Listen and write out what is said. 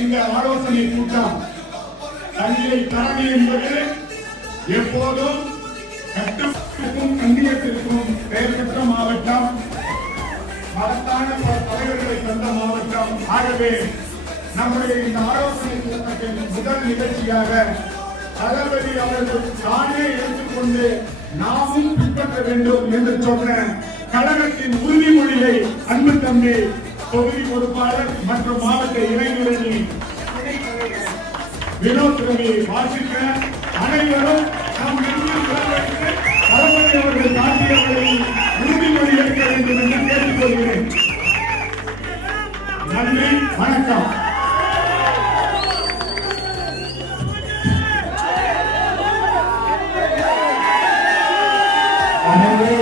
இந்த ஆலோசனை கூட்டம் தஞ்சை தரணி என்பது எப்போதும் கட்டுக்கும் கண்ணியத்திற்கும் பெயர் பெற்ற மாவட்டம், மகத்தான பல தலைவர்களை தந்த மாவட்டம். ஆகவே நம்முடைய இந்த ஆலோசனை கூட்டத்தின் முதல் நிகழ்ச்சியாக தளபதி அவர்கள் தானே எடுத்துக்கொண்டு நாமும் பின்பற்ற வேண்டும் என்று சொன்ன கழகத்தின் உறுதிமொழியை அன்பு தம்பி தொகுதி பொறுப்பாளர் மற்றும் மாவட்ட இளைஞரணி வினோத் ரவி வாசிக்க அனைவரும் நாம் தளபதி அவர்கள் காட்டியவர்களை உறுதிமொழி ஏற்க வேண்டும் என்று கேட்டுக்கொள்கிறேன். நன்றி, வணக்கம். அனைவரும்